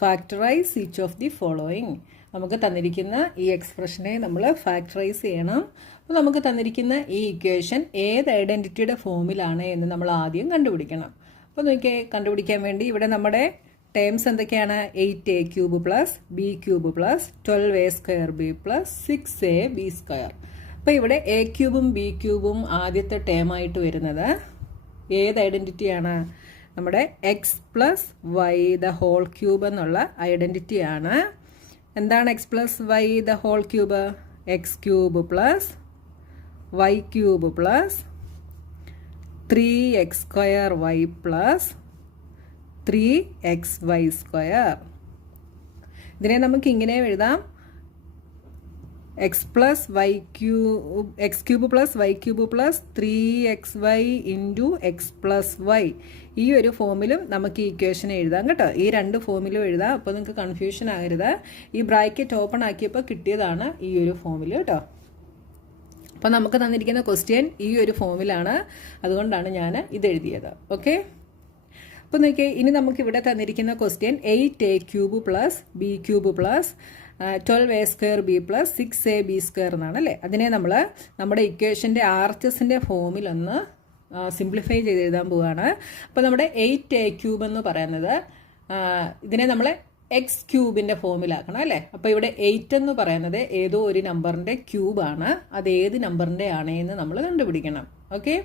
Factorise each of the following. നമുക്ക് തന്നിരിക്കുന്ന ഈ എക്സ്പ്രഷനെ നമ്മൾ ഫാക്ടറൈസ് ചെയ്യണം. അപ്പോൾ നമുക്ക് തന്നിരിക്കുന്ന ഈ ഇക്വേഷൻ ഏത് ഐഡൻറ്റിറ്റിയുടെ ഫോമിലാണ് എന്ന് നമ്മൾ ആദ്യം കണ്ടുപിടിക്കണം. അപ്പോൾ നോക്കിയേ, കണ്ടുപിടിക്കാൻ വേണ്ടി ഇവിടെ നമ്മുടെ ടേംസ് എന്തൊക്കെയാണ്? 8a³ plus b³ plus 12a² plus 6ab². അപ്പോൾ ഇവിടെ a³ b³ ആദ്യത്തെ ടേമായിട്ട് വരുന്നത് ഏത് ഐഡൻറ്റിറ്റിയാണ്? നമ്മുടെ x plus y the whole cube എന്നുള്ള ഐഡൻറ്റിറ്റിയാണ്. എന്താണ് x plus y the whole cube? x³ plus y³ plus 3x² plus 3xy². ഇതിനെ നമുക്ക് ഇങ്ങനെ എഴുതാം, x plus x³ plus y³ plus 3xy into x plus y. ഈ ഒരു ഫോമിലും നമുക്ക് ഈ ഇക്വേഷൻ എഴുതാം കേട്ടോ. ഈ രണ്ട് ഫോമിലും എഴുതാം. അപ്പോൾ നിങ്ങൾക്ക് കൺഫ്യൂഷൻ ആകരുത്. ഈ ബ്രാക്കറ്റ് ഓപ്പൺ ആക്കിയപ്പോൾ കിട്ടിയതാണ് ഈ ഒരു ഫോമിൽ കേട്ടോ. അപ്പോൾ നമുക്ക് തന്നിരിക്കുന്ന ക്വസ്റ്റ്യൻ ഈ ഒരു ഫോമിലാണ്, അതുകൊണ്ടാണ് ഞാൻ ഇത് എഴുതിയത്. ഓക്കെ, അപ്പോൾ നോക്കിയേ, ഇനി നമുക്ക് ഇവിടെ തന്നിരിക്കുന്ന question 8a³ plus b³ plus 12a² b plus 6ab² എന്നാണ് അല്ലേ. അതിനെ നമ്മൾ നമ്മുടെ ഇക്വേഷൻ്റെ RHSൻ്റെ ഫോമിലൊന്ന് സിംപ്ലിഫൈ ചെയ്ത് എഴുതാൻ പോവുകയാണ്. അപ്പോൾ നമ്മുടെ 8a³ എന്ന് പറയുന്നത് ഇതിനെ നമ്മൾ x³ ഫോമിലാക്കണം അല്ലേ. അപ്പോൾ ഇവിടെ 8 എന്ന് പറയുന്നത് ഏതോ ഒരു നമ്പറിൻ്റെ ക്യൂബാണ്. അത് ഏത് നമ്പറിൻ്റെ ആണെന്ന് നമ്മൾ കണ്ടുപിടിക്കണം. ഓക്കെ,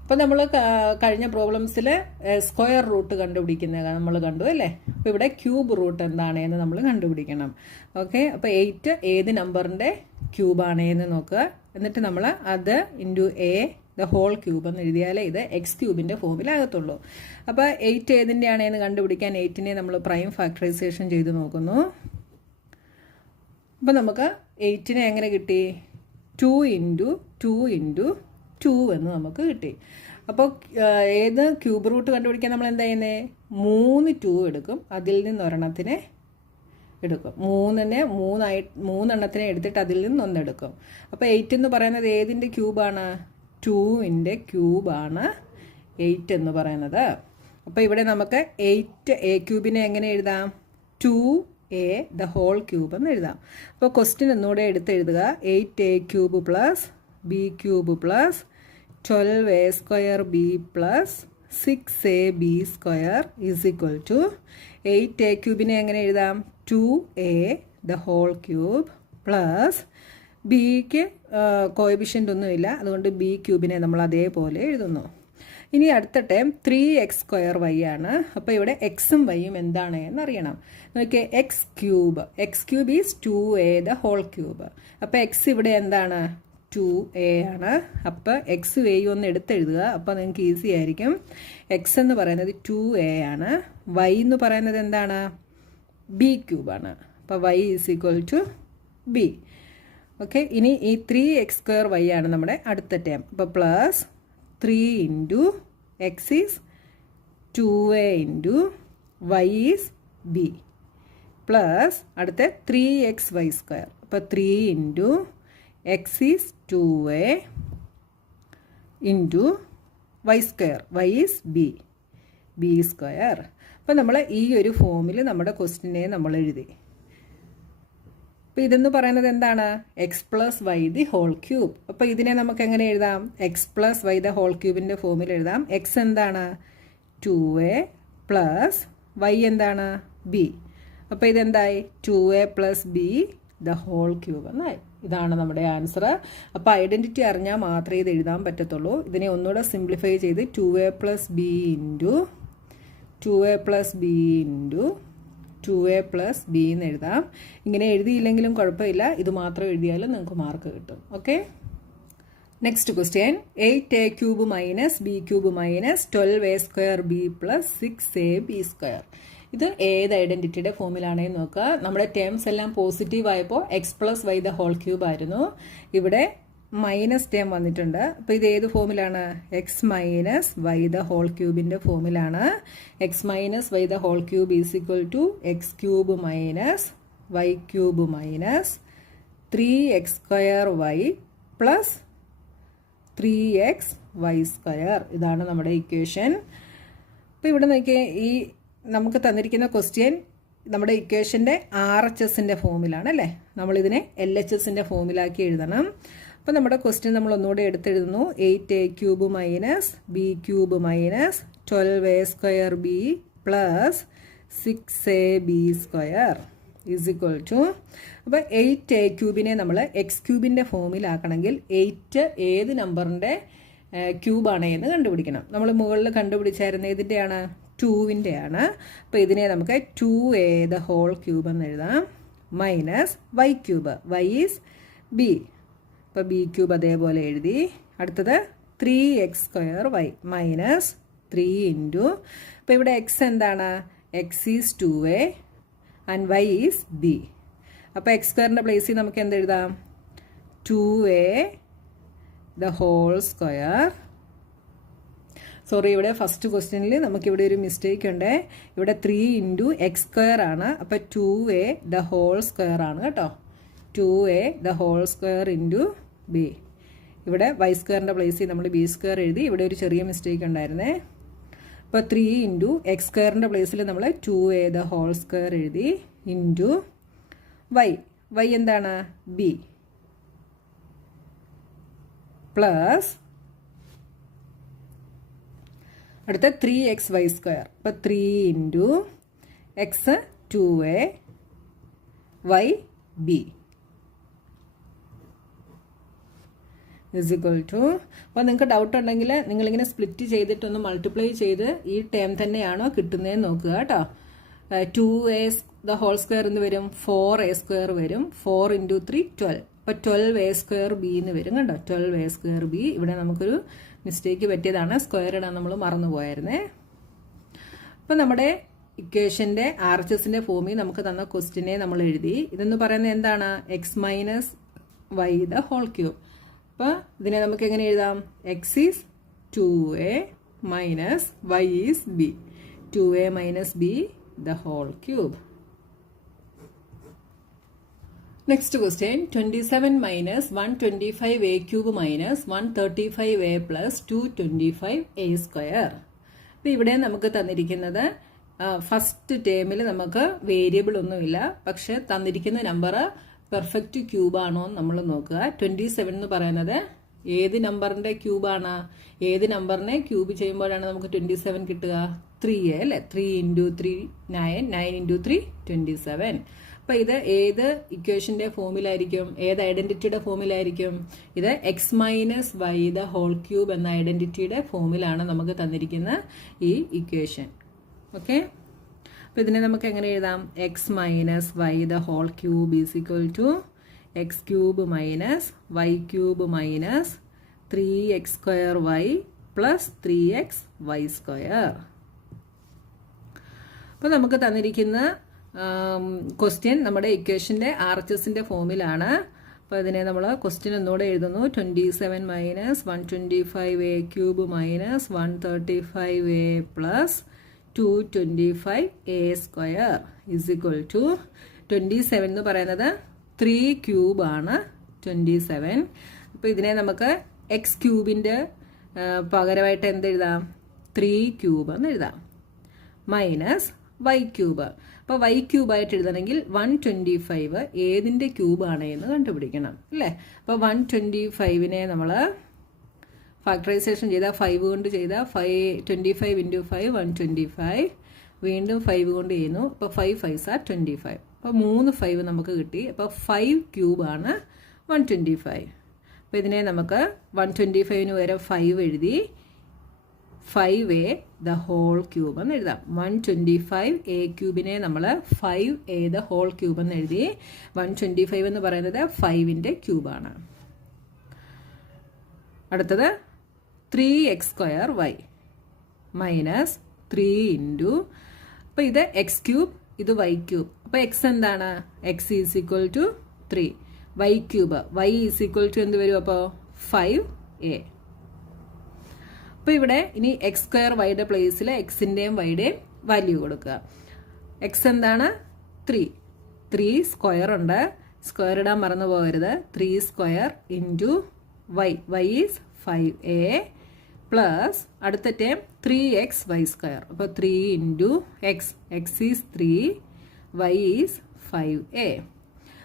അപ്പോൾ നമ്മൾ കഴിഞ്ഞ പ്രോബ്ലംസിൽ സ്ക്വയർ റൂട്ട് കണ്ടുപിടിക്കുന്നത് നമ്മൾ കണ്ടു അല്ലേ. അപ്പോൾ ഇവിടെ ക്യൂബ് റൂട്ട് എന്താണെന്ന് നമ്മൾ കണ്ടുപിടിക്കണം. ഓക്കെ, അപ്പോൾ 8 ഏത് നമ്പറിൻ്റെ ക്യൂബാണെന്ന് നോക്കുക. എന്നിട്ട് നമ്മൾ അത് into a the whole cube എന്ന് എഴുതിയാലേ ഇത് x³ ഫോമിലാകത്തുള്ളൂ. അപ്പോൾ 8 ഏതിൻ്റെ ആണെന്ന് കണ്ടുപിടിക്കാൻ 8നെ നമ്മൾ പ്രൈം ഫാക്ടറൈസേഷൻ ചെയ്ത് നോക്കുന്നു. അപ്പോൾ നമുക്ക് 8നെ എങ്ങനെ കിട്ടി? 2 ഇൻറ്റു 2 ഇൻറ്റു 2 എന്ന് നമുക്ക് കിട്ടി. അപ്പോൾ ഏത് ക്യൂബ് റൂട്ട് കണ്ടുപിടിക്കാൻ നമ്മൾ എന്താ ചെയ്യുന്നത്? 3 2 എടുക്കും, അതിൽ നിന്ന് ഒരെണ്ണത്തിനെ എടുക്കും. 3 എടുത്തിട്ട് അതിൽ നിന്ന് ഒന്നെടുക്കും. അപ്പോൾ 8 എന്ന് പറയുന്നത് ഏതിൻ്റെ ക്യൂബാണ്? 2ൻ്റെ ക്യൂബാണ് 8 എന്ന് പറയുന്നത്. അപ്പോൾ ഇവിടെ നമുക്ക് 8a³ എങ്ങനെ എഴുതാം? 2a ദ ഹോൾ ക്യൂബ് എന്ന് എഴുതാം. അപ്പോൾ ക്വസ്റ്റ്യൻ ഒന്നുകൂടെ എടുത്തെഴുതുക. 8a³ plus b³ plus 12a² b plus 6ab² is equal to 8a³ എങ്ങനെ എഴുതാം? 2a the whole cube plus ബിക്ക് കോഎഫിഷ്യൻ്റ് ഒന്നുമില്ല, അതുകൊണ്ട് b³ നമ്മൾ അതേപോലെ എഴുതുന്നു. ഇനി അടുത്ത ടൈം 3x² ആണ്. അപ്പോൾ ഇവിടെ എക്സും വൈയും എന്താണ് എന്നറിയണം. നോക്കിയേ, x³ is 2a the whole cube. അപ്പോൾ എക്സ് ഇവിടെ എന്താണ്? 2a ആണ്. അപ്പോൾ എക്സ് വൈയും ഒന്ന് എടുത്തെഴുതുക. അപ്പോൾ നിങ്ങൾക്ക് ഈസി ആയിരിക്കും. എക്സ് എന്ന് പറയുന്നത് 2a ആണ്. വൈ എന്ന് പറയുന്നത് എന്താണ്? b³ ആണ്. അപ്പോൾ y is equal to b. Okay, ഇനി ഈ 3x² ആണ് നമ്മുടെ അടുത്ത ടേം. അപ്പോൾ plus 3 into x is 2a into y is b plus അടുത്ത 3xy². അപ്പോൾ 3 into x is 2a into y², y is b². അപ്പോൾ നമ്മൾ ഈ ഒരു ഫോമിൽ നമ്മുടെ ക്വസ്റ്റിനെ നമ്മൾ എഴുതി. അപ്പോൾ ഇതെന്ന് പറയുന്നത് എന്താണ്? X plus y the whole cube. അപ്പോൾ ഇതിനെ നമുക്ക് എങ്ങനെ എഴുതാം? X plus y the whole ക്യൂബിൻ്റെ ഫോമിൽ എഴുതാം. എക്സ് എന്താണ്? 2a പ്ലസ് വൈ എന്താണ്? b. അപ്പോൾ ഇതെന്തായി? 2a plus b the whole cube എന്നായി. ഇതാണ് നമ്മുടെ ആൻസർ. അപ്പോൾ ഐഡൻറ്റിറ്റി അറിഞ്ഞാൽ മാത്രമേ ഇത് എഴുതാൻ പറ്റത്തുള്ളൂ. ഇതിനെ ഒന്നുകൂടെ സിംപ്ലിഫൈ ചെയ്ത് 2a plus b into 2a plus b into 2a plus b എന്ന് എഴുതാം. ഇങ്ങനെ എഴുതിയില്ലെങ്കിലും കുഴപ്പമില്ല, ഇത് മാത്രം എഴുതിയാലും നിങ്ങൾക്ക് മാർക്ക് കിട്ടും. Okay, next question 8a³ minus b³ minus 12a² b plus 6ab². ഇത് ഏത് ഐഡൻറ്റിറ്റിയുടെ ഫോമിലാണെന്ന് നോക്കുക. നമ്മുടെ ടേംസ് എല്ലാം പോസിറ്റീവ് ആയപ്പോൾ x plus y the whole cube ആയിരുന്നു. ഇവിടെ മൈനസ് ടേം വന്നിട്ടുണ്ട്. അപ്പോൾ ഇത് ഏത് ഫോമിലാണ്? X minus y the whole ക്യൂബിൻ്റെ ഫോമിലാണ്. X minus y the whole cube is equal to x³ minus y³ minus 3x² plus 3xy². ഇതാണ് നമ്മുടെ ഇക്വേഷൻ. അപ്പോൾ ഇവിടെ നോക്കിയേ, ഈ നമുക്ക് തന്നിരിക്കുന്ന ക്വസ്റ്റ്യൻ നമ്മുടെ ഇക്വേഷൻ്റെ RHSൻ്റെ ഫോമിലാണ് അല്ലേ, നമ്മളിതിനെ LHSൻ്റെ ഫോമിലാക്കി എഴുതണം. അപ്പോൾ നമ്മുടെ ക്വസ്റ്റ്യൻ നമ്മൾ ഒന്നുകൂടെ എടുത്തെഴുതുന്നു. 8a³ minus b³ minus 12a² b plus 6ab² is equal to, അപ്പോൾ 8a³ നമ്മൾ x³ ഫോമിലാക്കണമെങ്കിൽ 8 ഏത് നമ്പറിൻ്റെ ക്യൂബാണ് എന്ന് കണ്ടുപിടിക്കണം. നമ്മൾ മുകളിൽ കണ്ടുപിടിച്ചായിരുന്ന ഇതിൻ്റെയാണ് 2-ൻ്റെയാണ്. അപ്പോൾ ഇതിനെ നമുക്ക് 2a³ എന്ന് എഴുതാം minus y³ y is b. അപ്പോൾ b³ അതേപോലെ എഴുതി. അടുത്തത് 3x² മൈനസ് 3 ഇൻറ്റു, അപ്പോൾ ഇവിടെ x എന്താണ്, x is 2a and y is b. അപ്പോൾ x² പ്ലേസിൽ നമുക്ക് എന്തെഴുതാം, 2a² സോറി, ഇവിടെ ഫസ്റ്റ് ക്വസ്റ്റ്യനിൽ നമുക്കിവിടെ ഒരു മിസ്റ്റേക്ക് ഉണ്ട്. ഇവിടെ 3 ഇൻറ്റു x² ആണ്. അപ്പോൾ 2a² ആണ് കേട്ടോ. 2a² into b. ഇവിടെ y² പ്ലേസിൽ നമ്മൾ b² എഴുതി. ഇവിടെ ഒരു ചെറിയ മിസ്റ്റേക്ക് ഉണ്ടായിരുന്നേ. അപ്പോൾ 3 ഇൻറ്റു x² പ്ലേസിൽ നമ്മൾ 2a² എഴുതി ഇൻറ്റു y എന്താണ്, b പ്ലസ് അടുത്ത 3xy². അപ്പോൾ 3 into x 2a y b is equal to, അപ്പോൾ നിങ്ങൾക്ക് ഡൗട്ട് ഉണ്ടെങ്കിൽ നിങ്ങളിങ്ങനെ സ്പ്ലിറ്റ് ചെയ്തിട്ടൊന്ന് മൾട്ടിപ്ലൈ ചെയ്ത് ഈ ടേം തന്നെയാണോ കിട്ടുന്നതെന്ന് നോക്കുക കേട്ടോ. 2a² എന്ന് വരും, 4a² വരും, 4 ഇൻറ്റു 3 12. അപ്പോൾ 12a² b എന്ന് വരും കണ്ടോ, 12a² b. ഇവിടെ നമുക്കൊരു മിസ്റ്റേക്ക് പറ്റിയതാണ്, സ്ക്വയർ ഇടാൻ നമ്മൾ മറന്നുപോയായിരുന്നേ. അപ്പോൾ നമ്മുടെ ഇക്വേഷൻ്റെ RHSൻ്റെ ഫോമിൽ നമുക്ക് തന്ന ക്വസ്റ്റ്യനെ നമ്മൾ എഴുതി. ഇതെന്ന് പറയുന്നത് എന്താണ്, x മൈനസ് y³. അപ്പോൾ ഇതിനെ നമുക്ക് എങ്ങനെ എഴുതാം, x is 2a minus y is b, 2a minus b³. Next question, 27 minus 125a³ minus 135a plus 225a². അപ്പോൾ ഇവിടെ നമുക്ക് തന്നിരിക്കുന്നത് ഫസ്റ്റ് ടേമിൽ നമുക്ക് വേരിയബിൾ ഒന്നുമില്ല, പക്ഷെ തന്നിരിക്കുന്ന നമ്പർ പെർഫെക്റ്റ് ക്യൂബാണോ എന്ന് നമ്മൾ നോക്കുക. 27 എന്ന് പറയുന്നത് ഏത് നമ്പറിൻ്റെ ക്യൂബാണ്, ഏത് നമ്പറിനെ ക്യൂബ് ചെയ്യുമ്പോഴാണ് നമുക്ക് 27 കിട്ടുക, 3a അല്ലേ. 3 ഇൻറ്റു 3 9, 9 ഇൻറ്റു 3 27. അപ്പോൾ ഇത് ഏത് ഇക്വേഷൻ്റെ ഫോമിലായിരിക്കും, ഏത് ഐഡൻറ്റിറ്റിയുടെ ഫോമിലായിരിക്കും, ഇത് x മൈനസ് y³ എന്ന ഐഡൻറ്റിറ്റിയുടെ ഫോമിലാണ് നമുക്ക് തന്നിരിക്കുന്ന ഈ ഇക്വേഷൻ. ഓക്കെ, അപ്പോൾ ഇതിനെ നമുക്ക് എങ്ങനെ എഴുതാം, x minus y³ is equal to x³ minus y³ minus 3x² plus 3xy². അപ്പോൾ നമുക്ക് തന്നിരിക്കുന്ന ക്വസ്റ്റ്യൻ നമ്മുടെ ഇക്വേഷൻ്റെ RHSൻ്റെ ഫോമിലാണ്. അപ്പോൾ ഇതിനെ നമ്മൾ ക്വസ്റ്റ്യൻ ഒന്നുകൂടെ എഴുതുന്നു. 27 minus 125a³ minus 135a plus 225a² is equal to 27 എന്ന് പറയുന്നത് 3³ ആണ് 27. അപ്പോൾ ഇതിനെ നമുക്ക് x³ പകരമായിട്ട് എന്തെഴുതാം, 3³ എന്ന് എഴുതാം മൈനസ് y³. അപ്പോൾ y³ ആയിട്ട് എഴുതണമെങ്കിൽ 125 ഏതിൻ്റെ ക്യൂബാണ് എന്ന് കണ്ടുപിടിക്കണം അല്ലേ. അപ്പോൾ 125നെ നമ്മൾ ഫാക്ടറൈസേഷൻ ചെയ്താൽ 5 കൊണ്ട് ചെയ്താൽ 25 ഇൻറ്റു 5 125, വീണ്ടും 5 കൊണ്ട് ചെയ്യുന്നു. അപ്പോൾ 5 5s are 25. അപ്പോൾ 3 5 നമുക്ക് കിട്ടി. അപ്പോൾ 5³ ആണ് 125. അപ്പോൾ ഇതിനെ നമുക്ക് 125ന് വരെ 5 എഴുതി 5a³ എന്ന് എഴുതാം. 125a³ നമ്മൾ 5a³ എന്ന് എഴുതി. 125 എന്ന് പറയുന്നത് 5ൻ്റെ ക്യൂബാണ്. അടുത്തത് 3x² മൈനസ് 3 ഇൻറ്റു, അപ്പോൾ ഇത് x³ ഇത് y³. അപ്പോൾ x എന്താണ്, x is equal to 3, y³ y is equal to എന്ത് വരും, അപ്പോൾ 5a. അപ്പോൾ ഇവിടെ ഇനി x² y പ്ലേസിൽ എക്സിൻ്റെയും വൈയുടെയും വാല്യൂ കൊടുക്കുക. എക്സ് എന്താണ്, 3 സ്ക്വയർ ഉണ്ട്, സ്ക്വയർ ഇടാൻ മറന്നു പോകരുത്. 3² into y is 5a plus അടുത്ത ടേം 3xy². അപ്പോൾ 3 into x is 3 y is 5a.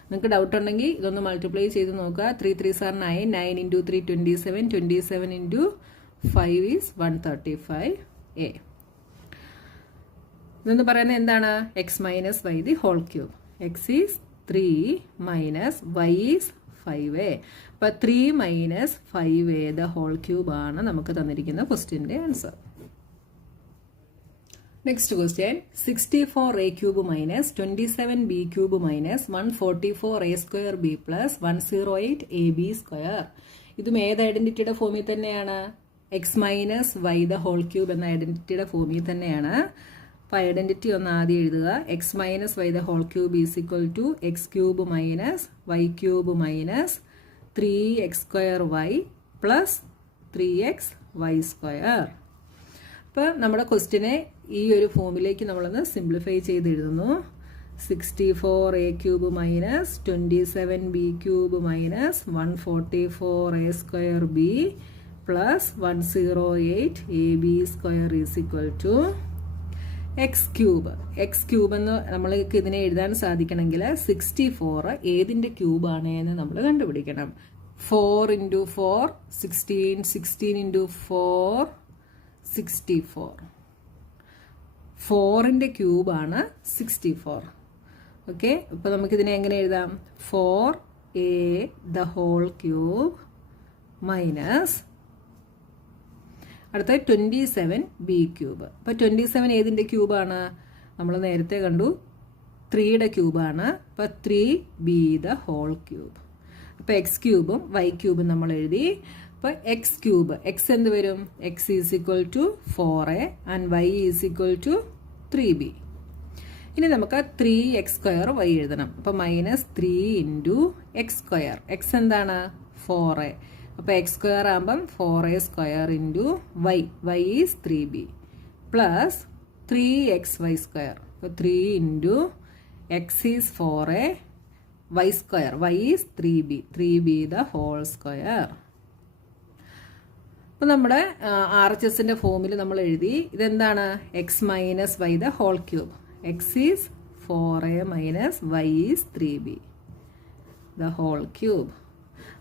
നിങ്ങൾക്ക് ഡൗട്ട് ഉണ്ടെങ്കിൽ ഇതൊന്ന് മൾട്ടിപ്ലൈ ചെയ്ത് നോക്കുക. 3 3s are 9, 9 into 3 27, 27 into 5 is 135a. ഇതെന്ന് പറയുന്നത് എന്താണ്? X minus y the whole cube. X is 3 minus y is 5a. അപ്പം 3 minus 5a the whole cube ആണ് നമുക്ക് തന്നിരിക്കുന്ന ക്വസ്റ്റ്യൻ്റെ answer. Next question, 64a cube minus 27b cube minus 144a square b plus 108ab square. ഇതും ഏത് ഐഡന്റിറ്റിയുടെ ഫോമിൽ തന്നെയാണ്? X minus y the whole cube എന്ന ഐഡന്റിറ്റിയുടെ ഫോമിൽ തന്നെയാണ്. അപ്പോൾ ഐഡന്റിറ്റി ഒന്ന് ആദ്യം എഴുതുക. X minus y the whole cube is equal to x cube minus y cube minus 3x square y plus 3x y square. അപ്പോൾ നമ്മുടെ ക്വസ്റ്റ്യനെ ഈ ഒരു ഫോമിലേക്ക് നമ്മളൊന്ന് സിംപ്ലിഫൈ ചെയ്ത് എഴുതുന്നു. 64a cube minus 27b cube minus 144a square b plus 108ab square is equal to x cube. X cube എന്ന് നമ്മൾക്ക് ഇതിനെ എഴുതാൻ സാധിക്കണമെങ്കിൽ 64 ഏതിൻ്റെ ക്യൂബാണ് എന്ന് നമ്മൾ കണ്ടുപിടിക്കണം. 4 into 4 16, 16 into 4 64. 4ൻ്റെ ക്യൂബാണ് 64. ഓക്കെ, അപ്പോൾ നമുക്കിതിനെ എങ്ങനെ എഴുതാം? 4a the whole cube minus അടുത്ത 27b ക്യൂബ്. അപ്പോൾ 27 ഏതിൻ്റെ ക്യൂബാണ്? നമ്മൾ നേരത്തെ കണ്ടു 3യുടെ ക്യൂബാണ്. അപ്പോൾ 3b ദ ഹോൾ ക്യൂബ്. അപ്പോൾ എക്സ് ക്യൂബും വൈ ക്യൂബും നമ്മൾ എഴുതി. അപ്പോൾ എക്സ് ക്യൂബ്, എക്സ് എന്ത് വരും? X is equal to 4a and y is equal to 3b. ഇനി നമുക്ക് 3x സ്ക്വയർ വൈ എഴുതണം. അപ്പോൾ minus 3 into x square. X എന്താണ്? 4a. അപ്പോൾ എക്സ് സ്ക്വയർ ആകുമ്പം 4a square into y, y is 3b plus 3x y square. അപ്പോൾ 3 into x is 4a y square, Y is 3b, 3b the whole square. അപ്പോൾ നമ്മുടെ RHSൻ്റെ ഫോമിൽ നമ്മൾ എഴുതി. ഇതെന്താണ്? X minus y the whole cube. X is 4a minus y is 3b the whole cube.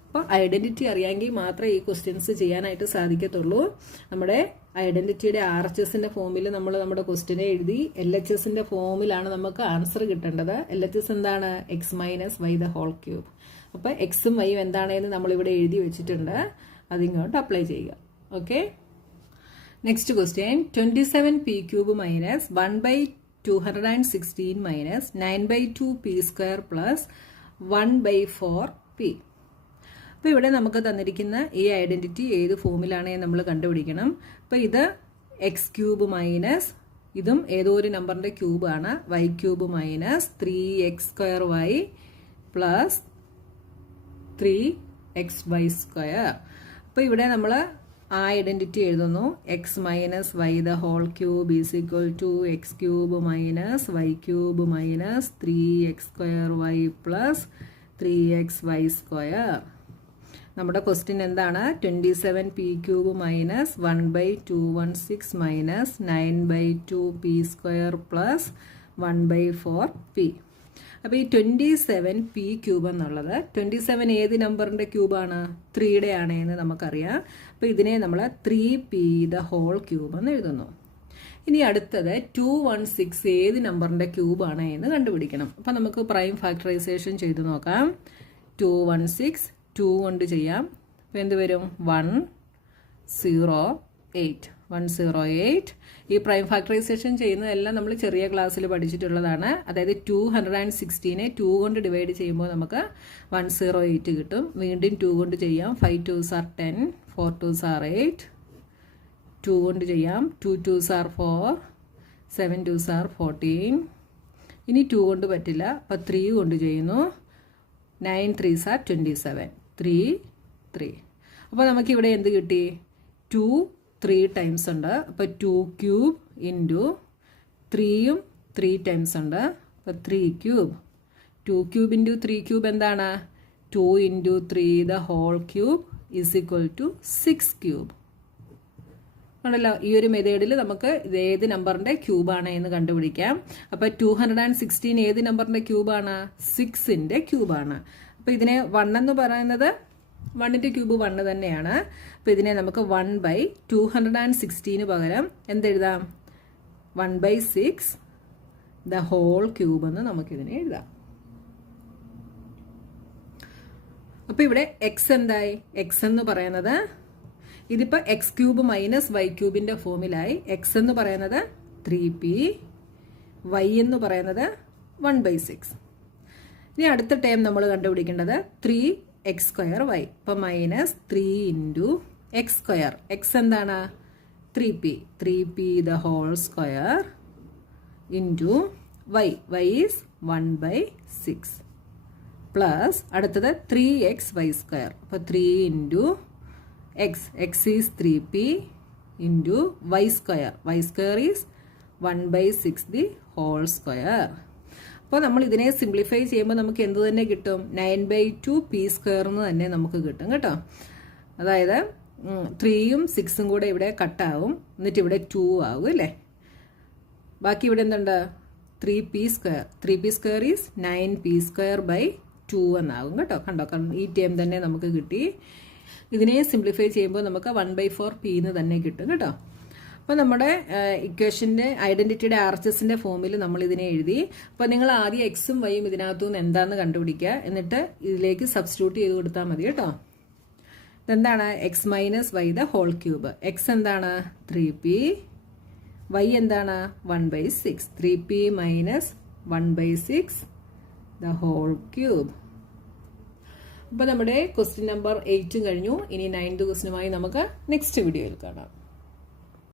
അപ്പോൾ identity അറിയാമെങ്കിൽ മാത്രമേ ഈ ക്വസ്റ്റ്യൻസ് ചെയ്യാനായിട്ട് സാധിക്കത്തുള്ളൂ. നമ്മുടെ ഐഡൻറ്റിറ്റിയുടെ RHSൻ്റെ ഫോമിൽ നമ്മൾ നമ്മുടെ ക്വസ്റ്റ്യനെ എഴുതി. LHSൻ്റെ ഫോമിലാണ് നമുക്ക് ആൻസർ കിട്ടേണ്ടത്. LHS എന്താണ്? X minus y the whole cube. അപ്പോൾ എക്സും വൈയും എന്താണെന്ന് നമ്മളിവിടെ എഴുതി വെച്ചിട്ടുണ്ട്. അതിങ്ങോട്ട് അപ്ലൈ ചെയ്യുക. Okay, next question, 27p cube minus 1/216 minus 9/2p square plus 1/4p. അപ്പോൾ ഇവിടെ നമുക്ക് തന്നിരിക്കുന്ന ഈ ഐഡൻറ്റിറ്റി ഏത് ഫോമിലാണ് നമ്മൾ കണ്ടുപിടിക്കണം. അപ്പോൾ ഇത് എക്സ് ക്യൂബ് മൈനസ് ഇതും ഏതോ ഒരു നമ്പറിൻ്റെ ക്യൂബാണ്. Y cube minus 3x square y plus 3x y square. അപ്പോൾ ഇവിടെ നമ്മൾ ആ ഐഡൻറ്റിറ്റി എഴുതുന്നു. X minus y the whole cube is equal to x cube minus y cube minus 3x square y plus 3x y square. നമ്മുടെ question എന്താണ്? 27p cube minus 1/216 minus 9/2p square plus 1/4p. അപ്പോൾ ഈ 27p cube എന്നുള്ളത് 27 ഏത് നമ്പറിൻ്റെ ക്യൂബാണ്? 3യുടെ ആണ് എന്ന് നമുക്കറിയാം. അപ്പോൾ ഇതിനെ നമ്മൾ 3p ദ ഹോൾ ക്യൂബ് എന്ന് എഴുതുന്നു. ഇനി അടുത്തത് 216 ഏത് നമ്പറിൻ്റെ ക്യൂബാണ് എന്ന് കണ്ടുപിടിക്കണം. അപ്പോൾ നമുക്ക് പ്രൈം ഫാക്ടറൈസേഷൻ ചെയ്ത് നോക്കാം. 216 2 കൊണ്ട് ചെയ്യാം. അപ്പോൾ എന്ത് വരും? 108. 108. ഈ പ്രൈം ഫാക്ടറൈസേഷൻ ചെയ്യുന്നതെല്ലാം നമ്മൾ ചെറിയ ക്ലാസ്സിൽ പഠിച്ചിട്ടുള്ളതാണ്. അതായത് 216നെ 2 കൊണ്ട് ഡിവൈഡ് ചെയ്യുമ്പോൾ നമുക്ക് 108 കിട്ടും. വീണ്ടും 2 കൊണ്ട് ചെയ്യാം. 5 2s are 10, 4 2s are 8. 2 കൊണ്ട് ചെയ്യാം. 2 2s are 4, 7 2s are 14. ഇനി 2 കൊണ്ട് പറ്റില്ല. അപ്പോൾ 3 കൊണ്ട് ചെയ്യുന്നു. 9 3s are 27. 3 3. അപ്പോൾ നമുക്കിവിടെ എന്ത് കിട്ടി? 2 3 ടൈംസ് ഉണ്ട്. അപ്പോൾ 2 ക്യൂബ് ഇൻറ്റു 3യും 3 ടൈംസ് ഉണ്ട്. അപ്പോൾ 3 ക്യൂബ്. 2 ക്യൂബ് ഇൻറ്റു 3 ക്യൂബ് എന്താണ്? 2 into 3 the whole cube is equal to 6 cube. ആണല്ലോ. ഈ ഒരു മെത്തേഡിൽ നമുക്ക് ഇത് ഏത് നമ്പറിന്റെ ക്യൂബാണ് എന്ന് കണ്ടുപിടിക്കാം. അപ്പൊ 216 ഏത് നമ്പറിന്റെ ക്യൂബാണ്? 6ന്റെ ക്യൂബാണ്. അപ്പൊ ഇതിനെ 1 എന്ന് പറയുന്നത് 1ന്റെ ക്യൂബ് 1 തന്നെയാണ്. അപ്പൊ ഇതിനെ നമുക്ക് 1/216 പകരം എന്തെഴുതാം? 1/6 ദ ഹോൾ ക്യൂബ് എന്ന് നമുക്കിതിനെ എഴുതാം. അപ്പൊ ഇവിടെ എക്സ് എന്തായി? എക്സ് എന്ന് പറയുന്നത് ഇതിപ്പോൾ എക്സ് ക്യൂബ് മൈനസ് വൈ ക്യൂബിന്റെ ഫോമിലായി. എക്സ് എന്ന് പറയുന്നത് 3p, വൈ എന്ന് പറയുന്നത് 1/6. ഇനി അടുത്ത ടേം നമ്മൾ കണ്ടുപിടിക്കേണ്ടത് 3x²y. ഇപ്പം -3 × x². എക്സ് എന്താണ്? 3p the whole square into y. Y is 1/6 plus അടുത്തത് 3xy². അപ്പോൾ 3 × x. x is 3p into y². y² is 1/6 the whole square. അപ്പോൾ നമ്മൾ ഇതിനെ സിംപ്ലിഫൈ ചെയ്യുമ്പോൾ നമുക്ക് എന്ത് തന്നെ കിട്ടും? 9/2p² എന്ന് തന്നെ നമുക്ക് കിട്ടും കേട്ടോ. അതായത് 3യും 6ഉം കൂടെ ഇവിടെ കട്ടാവും, എന്നിട്ട് ഇവിടെ 2 ആകും അല്ലേ. ബാക്കി ഇവിടെ എന്തുണ്ട്? 3p². 3p² is 9p²/2 എന്നാകും കേട്ടോ. കണ്ടോ, ഈ ടേം തന്നെ നമുക്ക് കിട്ടി. ഇതിനെ സിംപ്ലിഫൈ ചെയ്യുമ്പോൾ നമുക്ക് 1/4p എന്ന് തന്നെ കിട്ടും കേട്ടോ. അപ്പോൾ നമ്മുടെ ഇക്വേഷൻ്റെ ഐഡൻറ്റിറ്റിയുടെ RHSന്റെ ഫോമിൽ നമ്മൾ ഇതിനെ എഴുതി. അപ്പോൾ നിങ്ങൾ ആദ്യം എക്സും വൈയും ഇതിനകത്തു നിന്ന് എന്താണെന്ന് കണ്ടുപിടിക്കുക, എന്നിട്ട് ഇതിലേക്ക് സബ്സ്റ്റിറ്റ്യൂട്ട് ചെയ്ത് കൊടുത്താൽ മതി കേട്ടോ. ഇതെന്താണ്? X minus y the whole cube. X എന്താണ്? 3p, വൈ എന്താണ്? 1/6. 3p minus 1/6 the whole cube. അപ്പോൾ നമ്മുടെ ക്വസ്റ്റ്യൻ നമ്പർ 8 കഴിഞ്ഞു. ഇനി 9th ക്വസ്റ്റ്യനുമായി നമുക്ക് നെക്സ്റ്റ് വീഡിയോയിൽ കാണാം.